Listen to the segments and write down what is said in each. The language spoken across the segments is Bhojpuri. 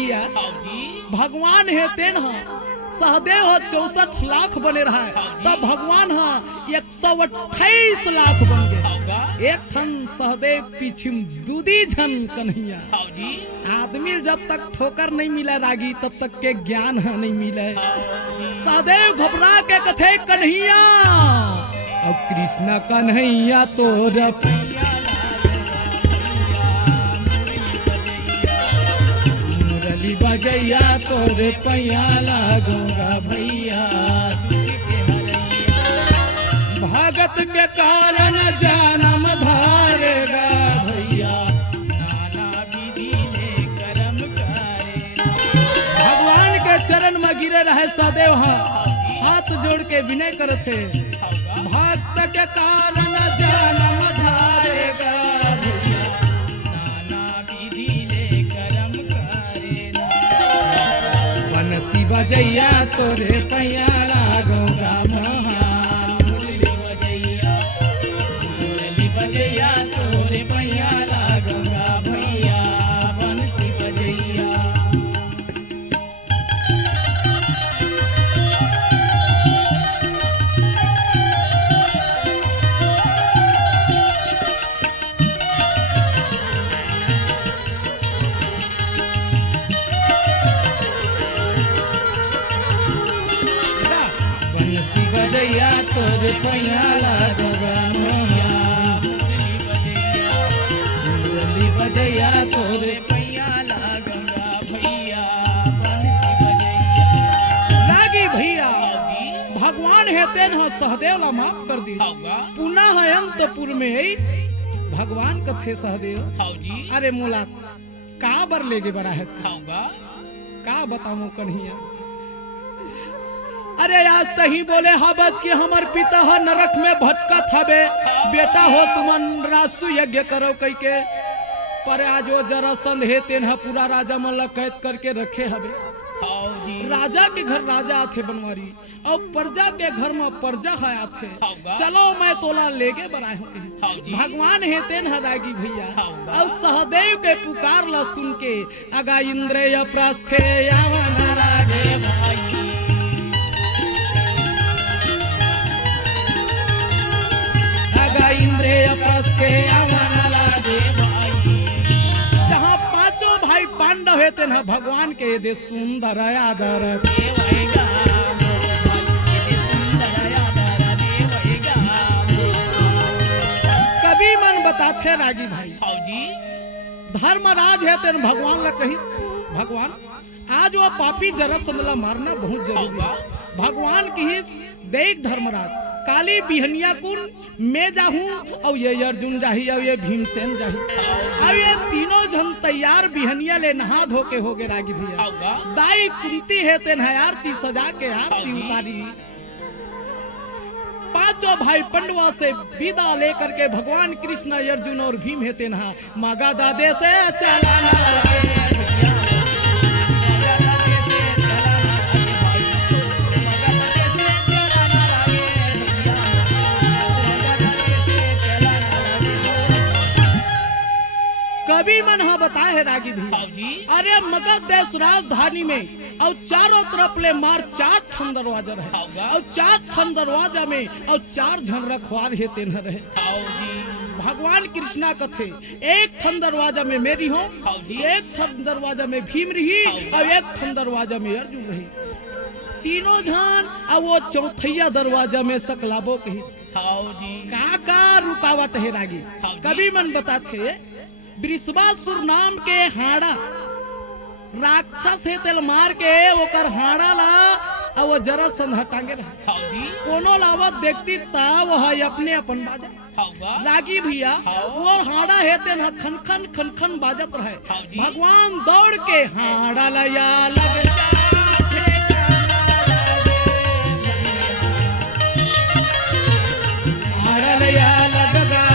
भैया भगवान है तेन सहदेव 64 लाख बने रहा है तब भगवान 128 लाख बन गए। एक ठन सहदेव पीछिम दूधी झन कन्हैया। आदमी जब तक ठोकर नहीं मिला रागी तब तक के ज्ञान नहीं मिले। सहदेव घबरा के कथे कन्हैया अब कृष्ण कन्हैया तोर मुरली बजैया तोर पैया लागूंगा भैया। भगत के कारण जन्म धारेगा भैया नाना विधि में कर्म करे। भगवान के चरण में गिरे रहे सदैव हाथ जोड़ के विनय करते भक्त के कारण जन्म धारेगा भैया नाना विधि में कर्म करे। बंसी बजैया तोरे पैया लागूंगा महान बजैया तोरे पैया लागूंगा भैया बंसी बजैया। बंसी बजैया तोरे पैया लागूंगा बजैया तोरे पैया लागूंगा भैया बंसी बजैया। लागी भैया भगवान है तेन सहदेव ला माफ कर दी पुनः अंतपुर में भगवान कथे सहदेव अरे मोला का बर लेगे बड़ा है का बताऊं कन्हैया। अरे आज तही बोले हबज कि हमर पिता ह नरक में भटकत हबे बेटा हो तुमन रास्तु यज्ञ करो कई के पर आज वो जरा संदेह तेन पूरा राजा मन कैद करके रखे हबे। राजा के घर राजा आथे बनवारी और प्रजा के घर में प्रजा है आथे चलो मैं तोला लेके बनाए हूँ। भगवान है तेन रागी भैया और सहदेव के पुकार ला सुन के अगा इंद्रिय प्रस्थे यावन रागे भाई अगा इंद्रिय प्रस्थे यावन रागे भाई पांडव है तेन भगवान के दे सुंदर आदर कभी मन बताते रागी भाई धर्मराज है तेन भगवान ला कही भगवान आज वो पापी जरासंध ला मारना बहुत जरूरी है। भगवान की देख धर्मराज काली बिहनिया कुन मैं जाहूं और ये अर्जुन जाही और ये भीमसेन जाही और ये तीनों जन तैयार बिहनिया ले नहा धो के हो गए रागी भैया। दाई कुंती है तेन आरती सजा के आरती उतारी पांचों भाई पंडवा से विदा लेकर के भगवान कृष्ण अर्जुन और भीम है तेन मागा दादे से चलाना कभी मन बताए है रागी भी अरे मगध देश राजधानी में और चारों तरफ ले मार 4 ठन दरवाजा रहे और 4 ठन दरवाजा में और 4 जन रखवार है तेन रहे। भगवान कृष्णा कथे एक ठन दरवाजा में मेरी हो एक ठन दरवाजा में भीम रही और एक ठन दरवाजा में अर्जुन रही तीनों जन और वो चौथैया दरवाजा में सकलाबो कही का रुकावट है रागी। कभी मन बताते वृषभासुर नाम के हाड़ा राक्षस है तेल मार के ओकर हाड़ा ला और वो जरा सन हटांगे रहे कोनो लावत देखती ता वो है अपने अपन बाजा रागी भैया वो हाड़ा है तेन खन खन खन खन बाजत रहे। भगवान दौड़ के हाड़ा लया लग हाड़ा लया लगगा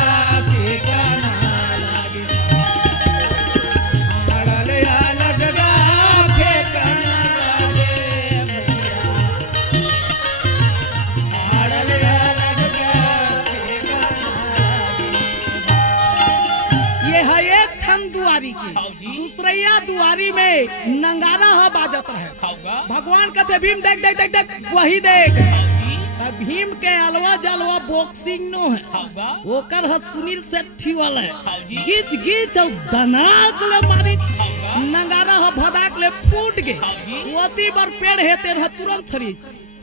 दुआरी में नंगारा ह बाजत रहे। होगा भगवान कहते भीम देख देख देख देख वही देख। हाउजी भीम के अलवा जलवा बॉक्सिंग नो है। होगा ओकर ह सुनील सेठी वाला है। हाउजी गीच गीच और दनाक ले मारी होगा नंगारा ह भदाक ले फूट गे। हाउजी वती बर पेड़ है तेरह तुरंत थरी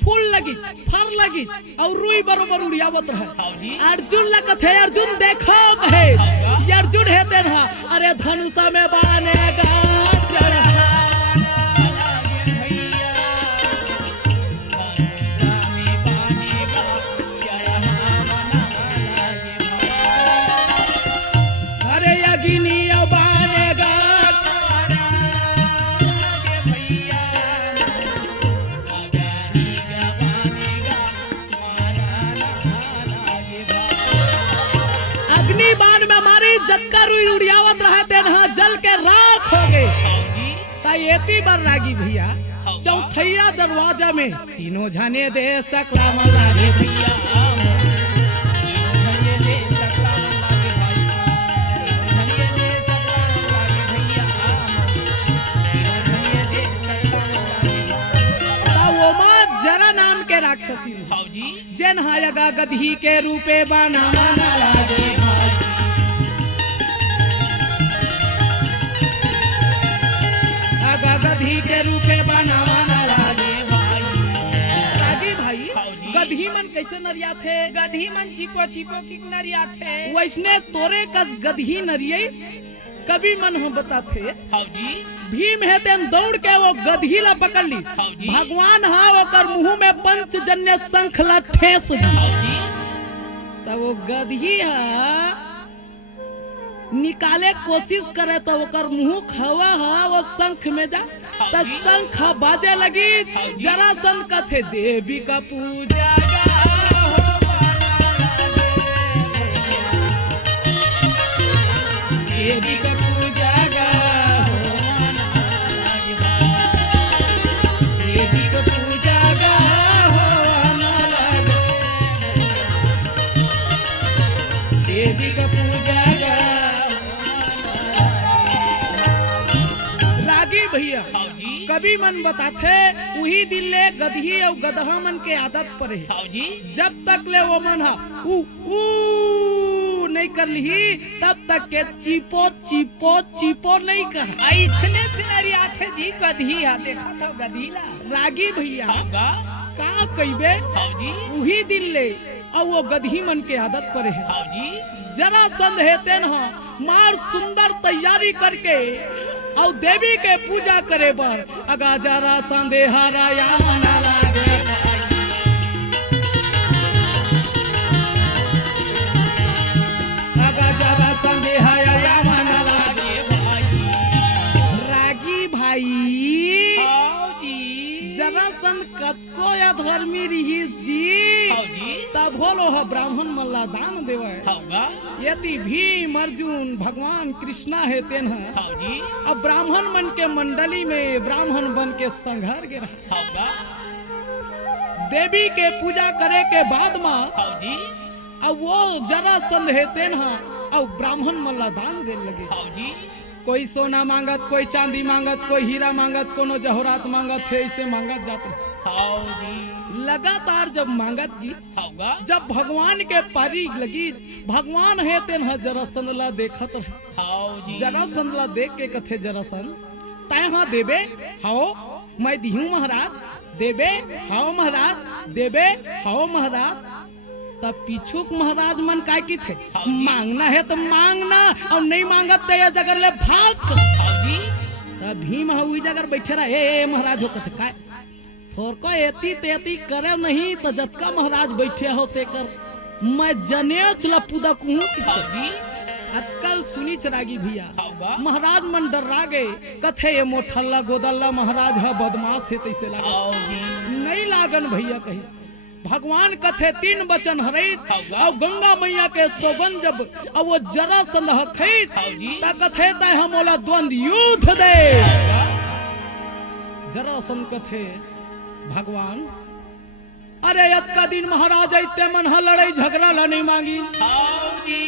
फूल लगी फर लगी और रुई बरोबर उड़ियावत रहे। हाउजी अर्जुन लगत है अर्जुन देखो कहे ये अर्जुन है तेरहा अरे धनुषा में बानेगा चढ़ा अरे यगिनी बानेगा अग्नि बाण में मारी जक्का रुई उड़ियावत रहे तेरहा जल के राख हो गए। हाउजी एती बार रागी भैया चौथैया दरवाजा में तीनों जाने दे सकला लागे भैया जरा नाम के राक्षसी हाउजी जन हायगा गधी के रूपे बनावा ना लागे भाई। आगा गधी के रूपे बनावा ना लागे भाई। रागी भाई हाउजी गधी मन कैसे नरिया थे गधी मन चिपो चिपो की नरिया थे वैसने तोरे कस गधी नरिये कभी मन हम बताते हाउजी भीम है तेन दौड़ के वो गधी ला पकड़ ली। हाउजी भगवान हा ओकर मुंह में पंचजन्य शंख ला ठेस दी। हाउजी तब वो गधी हा निकाले कोशिश करे तो ओकर मुंह खवा हा वो शंख में जा तो शंख बाजे लगी। जरासंध कथे देवी का पूजा देवी का पूजा देवी का पूजा देवी का पूजा रागी भैया हाउजी कभी मन बताते वही दिन ले गधी और गदहा मन के आदत पड़े। हाउजी जब तक ले वो मन हा ऊ नहीं कर ली तब तक के चिपो चिपो चिपो नहीं कर ऐसने नरिया थे जी गधी हा देखा था गधीला रागी भैया होगा का कहिबे हाउजी वही दिन ले और वो गधी मन के आदत पर है। हाउजी जरा संध है तेन मार सुंदर तैयारी करके और देवी के पूजा करे बर अगा जरा संधे हारा ना लागे अगा जरा संधे हाया ना लागे भाई। रागी भाई हाउजी जरा संध कतको या धर्मी रही जी हाउजी तब बोलो है ब्राह्मण मल्ला दान देवे। होगा यदि भीम अर्जुन भगवान कृष्णा है तेन हाउजी अब ब्राह्मण मन के मंडली में ब्राह्मण बन के संघर गे रहा। होगा देवी के पूजा करे के बाद में हाउजी अब वो जरा संध है तेन अब ब्राह्मण मल्ला दान दे लगे। हाउजी कोई सोना मांगत कोई चांदी मांगत कोई हीरा मांगत कोनो जहरात मांगत है ऐसे मांगत जाते। हाउजी लगातार जब मांगत की होगा जब भगवान के पारी लगी भगवान है तेन जरा संदला देखत रहे। हाउजी जरा संदला देख के कथे जरा संद तय हाँ देबे हाओ मैं दिहूं महाराज देबे हाओ महाराज देबे हाओ महाराज। तब पीछुक महाराज मन काय की थे मांगना है तो मांगना और नहीं मांगत तो ये जगह ले भाग। हाउजी तब भीम हुई जगह बैठे रहा ए महाराज हो कथे काय थोर को एती तेती करे नहीं तो जतका महाराज बैठे हो ते कर मैं जने चला पुदा कहूं हाउजी अक्कल सुनी चरागी भैया होगा महाराज मन डरा गए कथे ये मोठल्ला गोदल्ला महाराज है बदमाश है तैसे लगा हाउजी नहीं लागन भैया कही भगवान कथे तीन वचन हरित होगा और गंगा मैया के सोबन जब अब वो जरा संध खैत हाउजी ता कथे ता हम ओला द्वंद युद्ध दे होगा जरा संध कथे भगवान अरे यत का दिन महाराज इतने मन हा लड़ाई झगड़ा ला नहीं मांगी हाउजी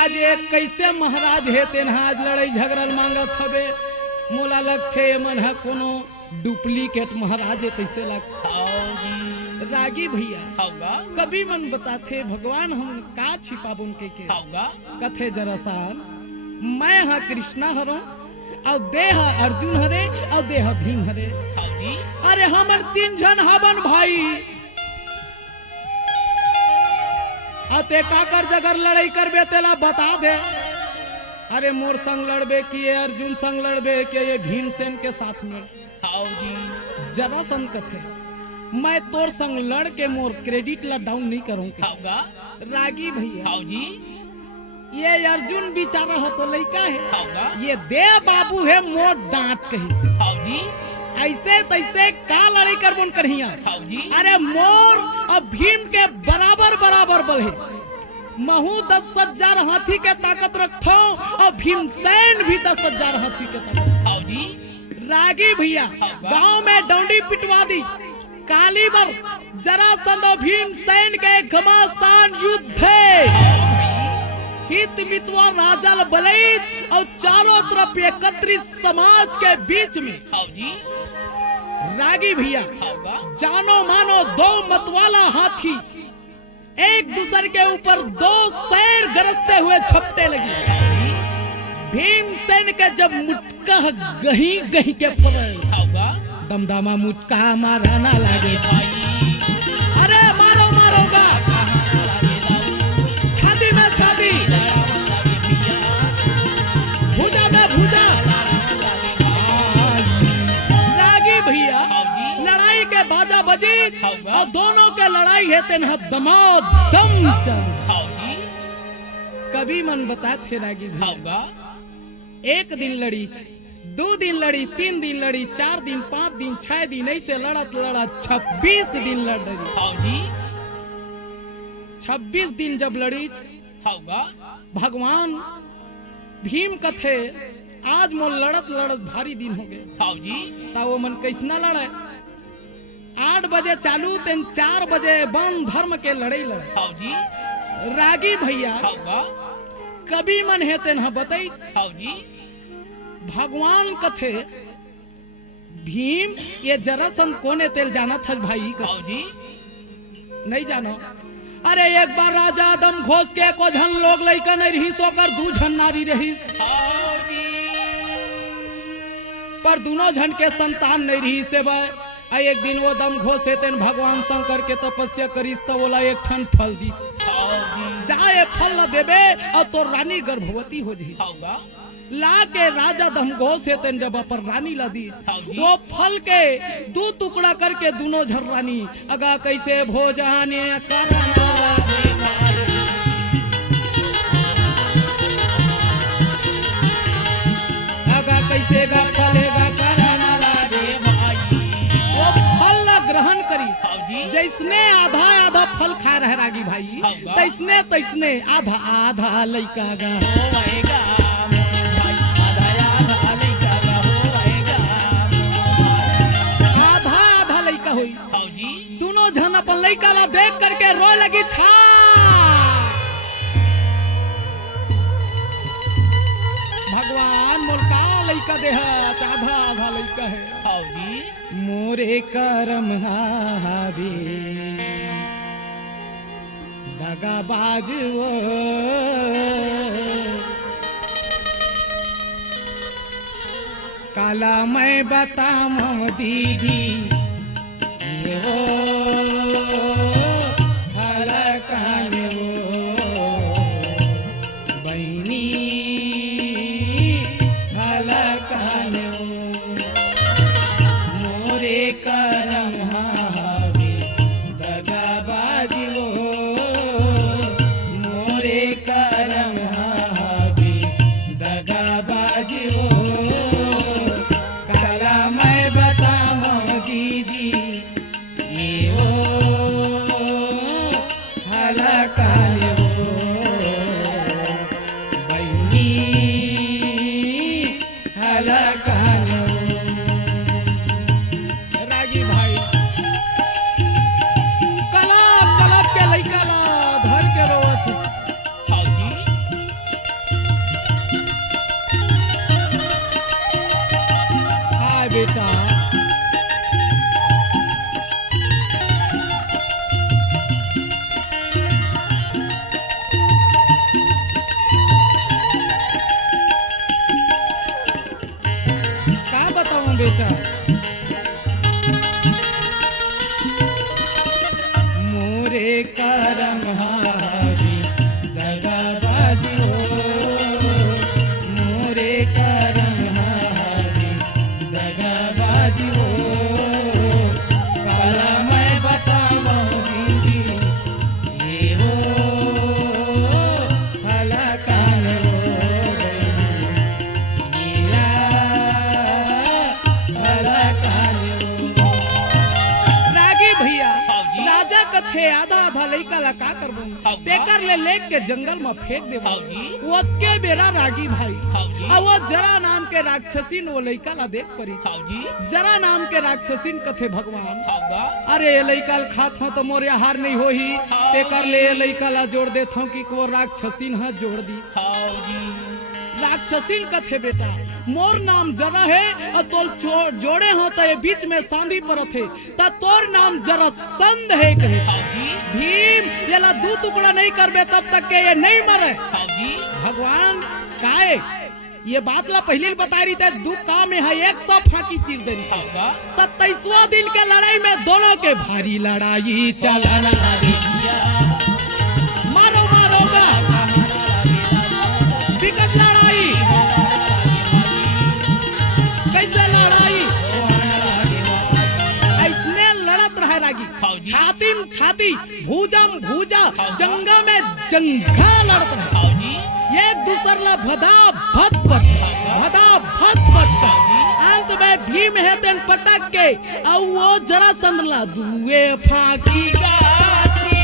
आज एक कैसे महाराज है तेन आज लड़ाई झगड़ा मांगत हवे मोला लगथे मन ह कोनो डुप्लीकेट महाराज तैसे लग। हाउ जी रागी भैया हाउगा कभी मन बताथे भगवान हम का छिपाबुन के हाउगा कथे जरासान मैं हा कृष्णा हरो और देह अर्जुन हरे और देह भीम हरे। हाउ जी अरे हमर तीन जन हवन भाई अते काकर जगर लड़ाई करबे तेला बता दे। अरे मोर संग लड़बे कि ये अर्जुन संग लड़बे कि ये भीमसेन के साथ में। हाउ जी जरासन कथे मैं तोर संग लड़ के मोर क्रेडिट ला डाउन नहीं करूंगा। हाउगा रागी भैया हाउ जी ये अर्जुन बेचारा है तो लड़का है, हाउगा ये दे बाबू है मोर डांट कही हाउ जी ऐसे तैसे का लड़ाई करबन करहिया। हाउ जी अरे मोर और भीम के बराबर बराबर बल है। महू 10,000 हाथी के ताकत रखो और भीमसेन भी 10,000 हाथी के ताकत। हाउ जी रागी भैया गांव में डंडी पिटवा दी काली बर जरासंध और भीमसेन के घमासान युद्ध है। हित मितवा राजल बलैत और चारों तरफ एकत्रित समाज के बीच में। हाउ जी रागी भैया हाउगा जानो मानो दो मतवाला हाथी एक दूसरे के ऊपर दो शेर गरजते हुए छपटे लगे। भीमसेन के जब मुटका गही गही के पड़े हाउगा दमदमा मुटका मारा ना लागे भाई अरे मारो मारोगा छाती में छाती भुजा में भुजा। रागी भैया लड़ाई के बाजा बजी और दोनों के लड़ाई है तेन दमादम चल। हाउ जी कभी मन बता थे रागी भैया हाउगा एक दिन लड़ी 2 दिन लड़ी 3 दिन लड़ी 4 दिन 5 दिन 6 दिन ऐसे लड़त लड़त 26 दिन लड़ रही। हाउ जी 26 दिन जब लड़ी हाउगा भगवान भीम कथे आज मोर लड़त लड़त भारी दिन हो गए। हाउ जी ता वो मन कैसना लड़े 8 बजे चालू तेन 4 बजे बंद धर्म के लड़ाई लड़े। हाउ जी रागी भैया हाउगा कभी मन है तेन बताई हाउ जी भगवान कथे भीम ये जरासंध कोने तेल जाना था भाई हाउ जी नहीं जानो। अरे एक बार राजा दम घोष के को झन लोग लइका नहीं रही सोकर 2 झन नारी रही हाउ जी पर दोनों झन के संतान नहीं रही से एक दिन वो दम घोष है तेन भगवान शंकर के तपस्या करीस तो बोला एक ठन फल दी हाउ जी जाए फल न देबे और तो रानी गर्भवती हो जी। हाउगा ला के राजा दमघोष से तेन जब पर रानी ला दी वो फल के 2 टुकड़ा करके दोनों झर रानी अगा कैसे भोजाने करना रे भाई। अगा कैसे गा फलेगा करना रे भाई। वो फल ग्रहण करी हाउ जी जैसने आधा आधा फल खा रहे रागी भाई तैसने तैसने आधा आधा लइका गा होएगा आधा आधा लइका हुई। हाउ जी दोनों झन अपन लइका ला देख करके रोए लगी छा भगवान मोर का लइका दे आधा आधा लइका है। हाउ जी मोरे करम हावे दगाबाज वो काला मैं बताऊं दीदी ये वो हलकान वो बहनी हलकान वो मोरे करम हावे दगाबाज वो मोरे करम हावे दगाबाज वो काला मैं बताऊं दीदी ये वो हलकान वो बहनी हलकान रागी भाई कलाप कलाप के लइका ला धर के रोवत हाउ जी बेटा। मोरे करम हारी दगाबाजी हो, मोरे करम हारी दगाबाजी हो, काला मैं बताऊंगी ये हो भला काल हो गई, मीरा भला काल हो। रागी भैया हाउजी। राजा कथे आधा आधा लइका ला का करबो हाउजी। तेकर ले लेक के जंगल में फेंक दे हाउजी। ओतके बेरा रागी भाई हाउजी। आ वो जरा नाम के राक्षसीन वो लइका ला देख परी हाउजी। जरा नाम के राक्षसीन कथे भगवान हाउगा। अरे ये लइका ला खात हो तो मोरे हार नहीं होही हाँ। तेकर ले ये लइका ला जोड़ देत हूं कि वो राक्षसीन हा जोड़ दी हाउजी। राक्षसीन कथे बेटा मोर नाम जरा है और तोर जोड़े हो तो ये बीच में सांदी परत है ता तोर नाम जरा संध है कहे हाउजी। भीम ये ला दू टुकड़ा नहीं करबे तब तक के ये नहीं मरे हाउजी। भगवान काहे ये बात ला पहले ही बता रही थी दू काम में है 100 फाकी चीर देनी हाउगा। 27वां दिन के लड़ाई में दोनों के भारी लड़ाई चलन लगी मारो मारोगा विकट लड़ाई कैसे लड़ाई ऐसने लड़त रहे रागी हाउजी। छाती में छाती भूजम भूजा हाउजा। जंगा में जंगा लड़त रहे हाउजी। एक दूसर ला भदा भत पट भदा भत पट अंत में भीम है तेन पटक के और वो जरा संदला दुए फाकी का दुए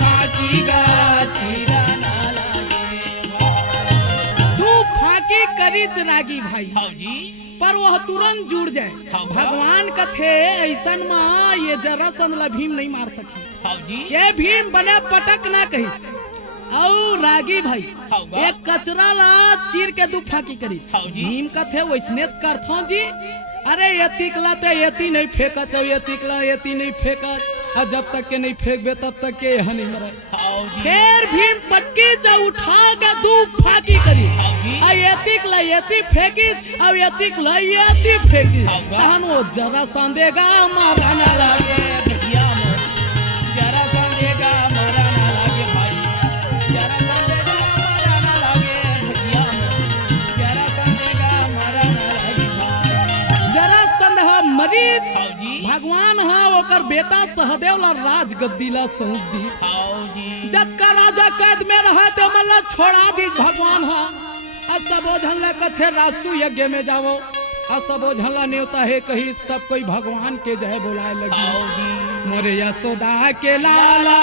फाकी का दू फाकी करी रागी भाई हाउजी। पर वह तुरंत जुड़ जाए हाँ। भगवान कथे ऐसन माँ ये जरा संदला भीम नहीं मार सकी हाउजी। ये भीम बने पटक ना कही और रागी भाई हाउगा। एक कचरा ला चीर के दू फाकी करी हाउजी। भीम कथे वैसने करथो जी अरे यति कलाते यति नहीं फेंकत यति कला यति नहीं फेंकत और जब तक के नहीं फेंकबे तब तक के यह नहीं मरे हाउजी। फिर भीम पटकी जा उठा के दू फाकी करी हाउजी। आ यतिक ला यति फेंकी और यतिक ला यति फेंकी हाउगा। तहन वो जरा संदेगा मारा ना लागे भैया मोर जरा संदेगा मारा ना लागे भाई जरा संदेगा मारा ना लागे भैया मोर जरा संदेगा मारा ना लागे भाई जरा संदेहा मरी हाउजी। भगवान हा ओकर बेटा सहदेव ला राज गद्दी ला सौंप दी हाउजी। जब का राजा कैद में रहे तो मल्ला छोड़ा दी भगवान हा अब सबो झल्ला कथे रास्तु यज्ञ में जाओ अब सबो झल्ला न्योता है कहीं सब कोई भगवान के जय बोलाए लगी हाउजी। मोरे यशोदा के लाला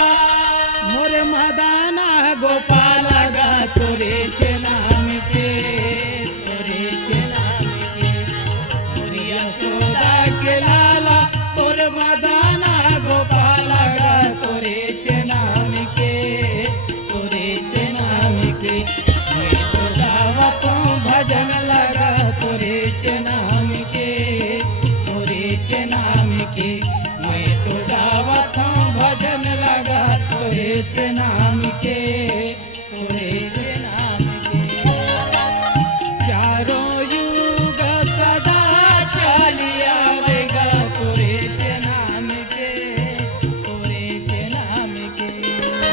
मोरे मदाना गोपाल गा तोरे नाम के तोरे नाम के मोरे यशोदा के लाला तोरे मदाना गोपाल गा तोरे नाम के तोरे नाम के मैं तो गावत हूँ भजन लगा तोरे नाम के तोरे नाम के मैं तो गावत हूँ भजन लगा तोरे नाम के तोरे नाम के चारों युग सदा चलिया आवेगा तोरे नाम के तोरे नाम के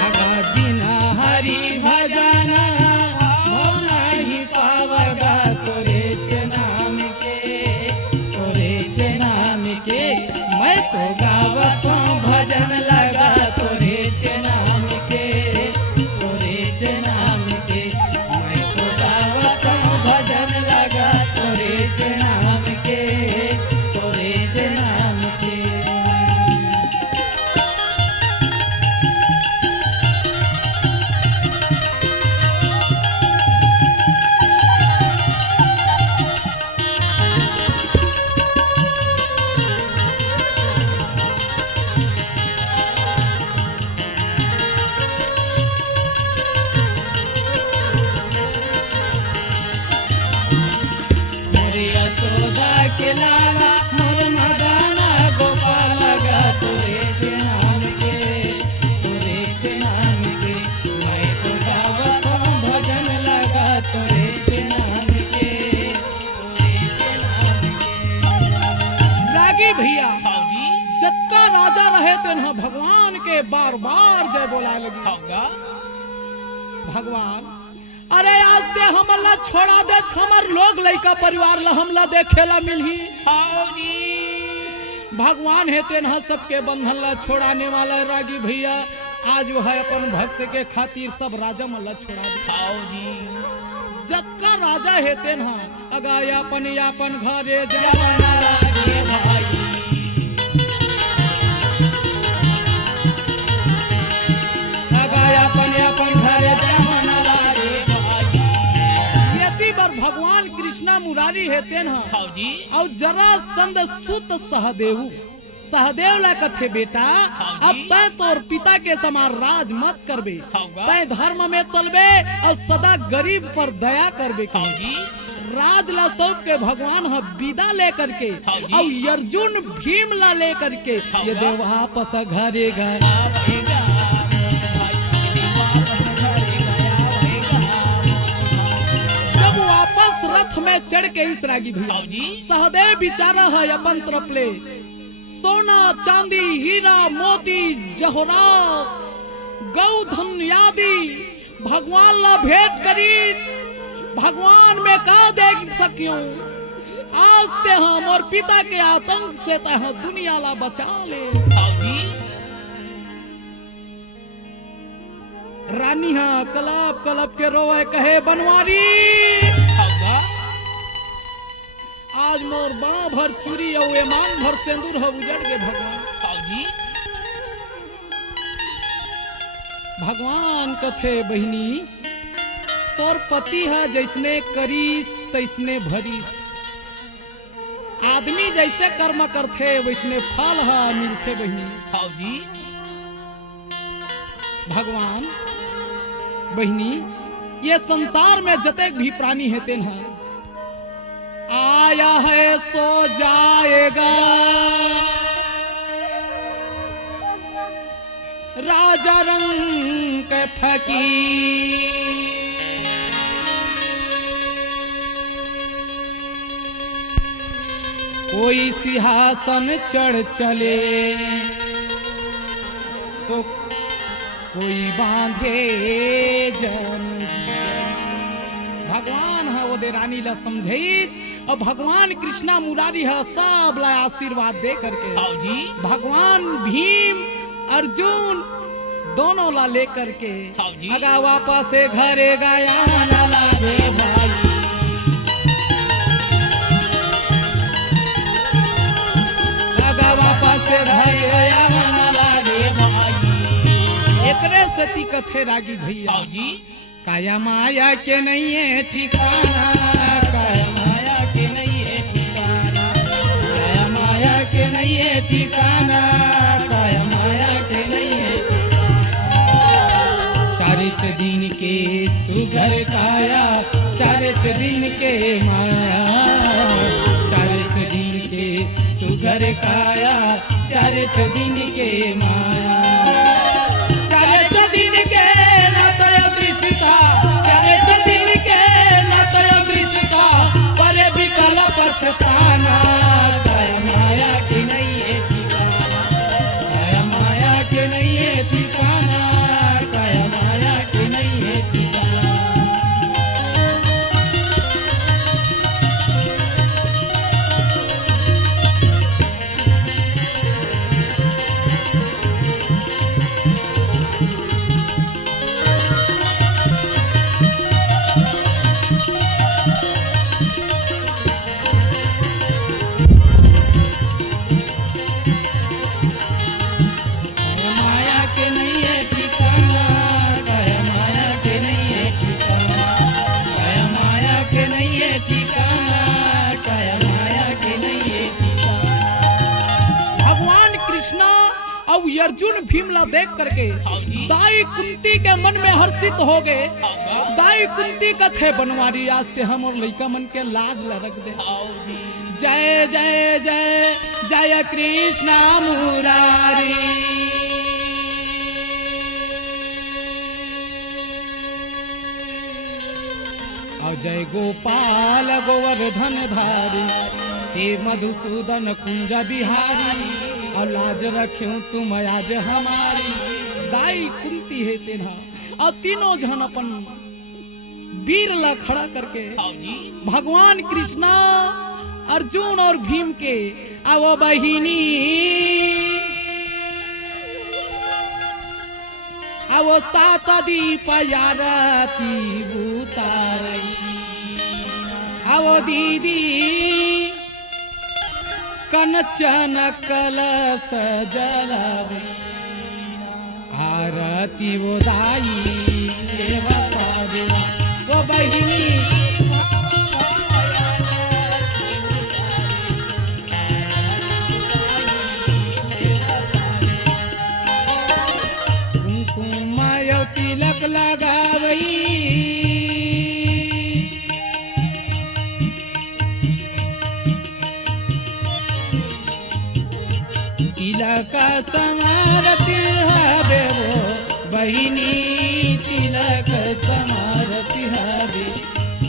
आगा बिना हरि भजन हो नहीं पावगा तोरे नाम के तोरे नाम के मैं तो गावत हूँ भजन लगा तोरे नाम के तोरे नाम के मैं तो गावत हूँ भजन लगा तोरे नाम के तोरे नाम के मोरे यशोदा के लाला मोर मदाना गोपाल गा तोरे नाम के तोरे नाम के मैं तो गावत हूँ भजन लगा तेनहा भगवान के बार बार जय बोलाए लगी। होगा भगवान अरे आज ते हमला छोड़ा दे, हमर लोग लइका परिवार ला हमला देखेला मिलही। हाँ जी भगवान है तेनहा सबके बंधन ला छोड़ाने वाला रागी भैया। आज वो है अपन भक्त के खातिर सब राजा मल्ला छोड़ा दे। हाँ जी जक्का राजा है तेनहा अगा यापन घरे जाना लागे भाई। अगा यापन घरे जाना लागे भाई। यति बार भगवान कृष्णा मुरारी है तेनहा। हाँ जी और जरा संद सुत सहदेव ला कथे बेटा, अब तय तोर पिता के समान राज मत करबे, तय धर्म में चलबे और सदा गरीब पर दया करबे। हाँ जी राज ला सौंप के भगवान ह विदा लेकर के और अर्जुन भीम ला लेकर के ये देव वापस घरे घर। जब वापस रथ में चढ़ के इस रागी भैया हाँ जी सहदेव बिचारा है अपन तरफ ले सोना चांदी हीरा मोती जवाहरात गौधन आदि भगवान ला भेंट करी। भगवान में का देख सकियो, आज से हम और पिता के आतंक से तह दुनिया ला बचा ले। हाँ जी रानी हाँ कलप कलप के रोवे कहे बनवारी, होगा आज मोर बाँ भर चूरी और एमान भर सिंदूर हो उजड़ गए। भगवान हाँ जी भगवान कथे बहिनी तोर पति है जैसने करीस तैसने भरीस। आदमी जैसे कर्म करथे वैसने फल है मिलथे बहिनी। हाँ जी भगवान बहिनी ये संसार में जतेक भी प्राणी है तेनहा आया है सो जाएगा। राजा रंग के फकीर कोई सिंहासन चढ़ चले तो कोई बांधे जन। भगवान है वो दे रानी ला समझई और भगवान कृष्णा मुरारी है सब ला आशीर्वाद दे करके। हाँ जी भगवान भीम अर्जुन दोनों ला लेकर के हाँ जी अगा वापस से घरे गया ना लागे भाई। अगा वापस से घरे गया ना लागे भाई। एकरे सती कथे रागी भैया। हाँ जी काया माया के नहीं है ठिकाना, काया माया के नहीं है ठिकाना, काया माया के नहीं है ठिकाना, काया माया के नहीं है ठिकाना। 40 दिन के सुघर काया 40 दिन के माया, 40 दिन के सुघर काया 40 दिन के माया। 40 दिन के न तो दृष्टा, 40 दिन के न तो दृष्टा, पर विकल पछताना। काया माया की नहीं है ठिकाना, काया माया के नहीं है ठिकाना, काया माया के नहीं है ठिकाना। अर्जुन भीमला देख करके दाई कुंती के मन में हर्षित हो गए। दाई कुंती कथे बनवारी आज ते हम और लइका मन के लाज ला रख दे। जय जय जय जय कृष्णा मुरारी, और जय गोपाल गोवर्धन धारी, हे मधुसूदन कुंज बिहारी, और लाज रख्यो तुम आज हमारी दाई कुंती है तेना और तीनों जन अपन वीर ला खड़ा करके भगवान कृष्णा अर्जुन और भीम के आवो बहिनी आवो सात दीप यारती बुतारई आवो दीदी कंचन कलश जलावे आरती वो दाई बतावे वो बहिनी तिलक लगावई तिलक समारती हवे वो बहिनी तिलक समारती हवे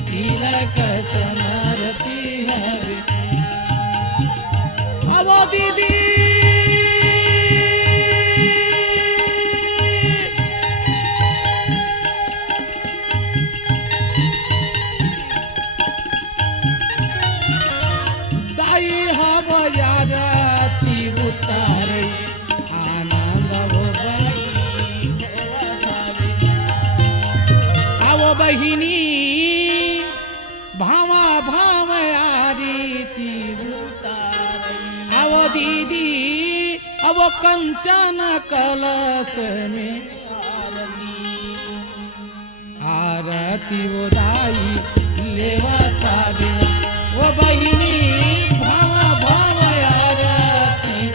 तिलक समारती हवे आवो दीदी बहिनी भावा भाव आरीती आवो दीदी आवो कंचन कलश में आरती वो दाई लेवा ताबे वो बहिनी भावा भाव आरती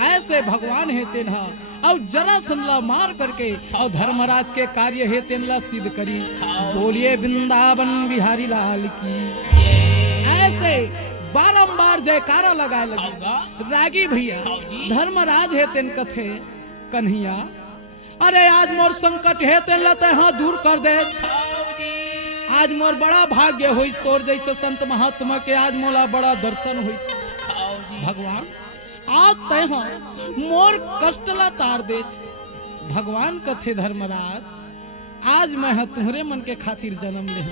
ऐसे भगवान है तेना और जरा संला मार करके और धर्मराज के कार्य है तेनला सिद्ध करी बोलिए वृंदावन बिहारी लाल की ऐसे बारंबार जयकारा लगाए लगे रागी भैया धर्मराज है तेन कथे कन्हैया अरे आज मोर संकट है तेन लते हाँ दूर कर दे आज मोर बड़ा भाग्य हुई तोर जैसे संत महात्मा के आज मोला बड़ा दर्शन हुई भगवान आज तय मोर कष्टला तार दे भगवान कथे धर्मराज आज मैं तुम्हारे मन के खातिर जन्म ले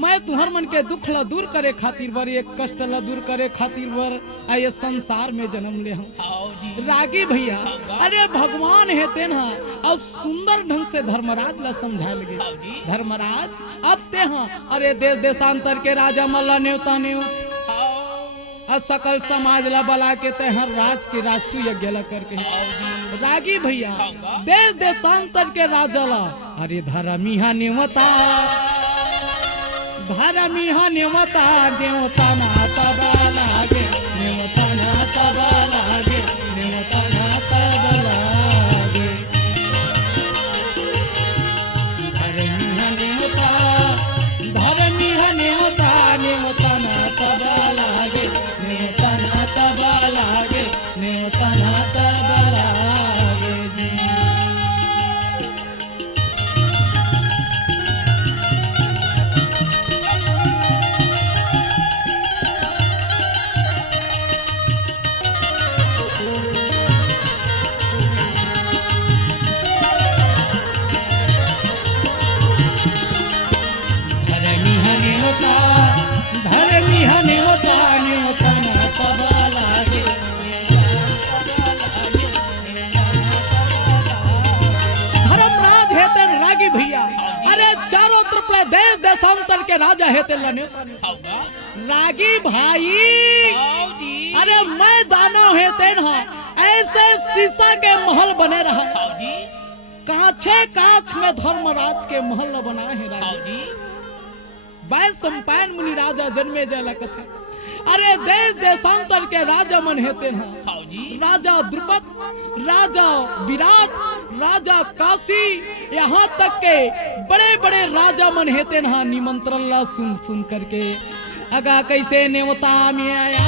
मैं तुम्हार मन के दुख ला दूर करे खातिर बर एक कष्ट ला दूर करे खातिर बर ये संसार में जन्म ले रागी भैया अरे भगवान है तेना अब सुंदर ढंग से धर्मराज ला समझा लगे धर्मराज अब ते अरे देश देशांतर के राजा मल्ला न्योता न्योत सकल समाज ला बला के तहर राज के राजसु यज्ञ ला करके रागी भैया देश देशांतर के राजा ला अरे धर्मिहा नेवता नेवता ना तबा लागे नेवता ना तबा लागे नेवता ना तबा लागे धर्मिहा नेवता नेवता ना तबा लागे नेवता ना तबा लागे नेवता ना तबा लागे देश देशांतर के राजा है रागी भाई अरे मैं दानव है तेन ऐसे शीशा के महल बने रहा कांचे कांच में धर्मराज के महल बनाए हैं राजी बाय सम्पायन मुनि राजा जन्मे जय लकथे अरे देश देशांतर के राजा मन हेते हैं। हाँ जी राजा द्रुपद, राजा विराट, राजा काशी, यहाँ तक के बड़े बड़े राजा मन हेते हैं निमंत्रण ला सुन सुन करके। अगा कैसे नेवता में आया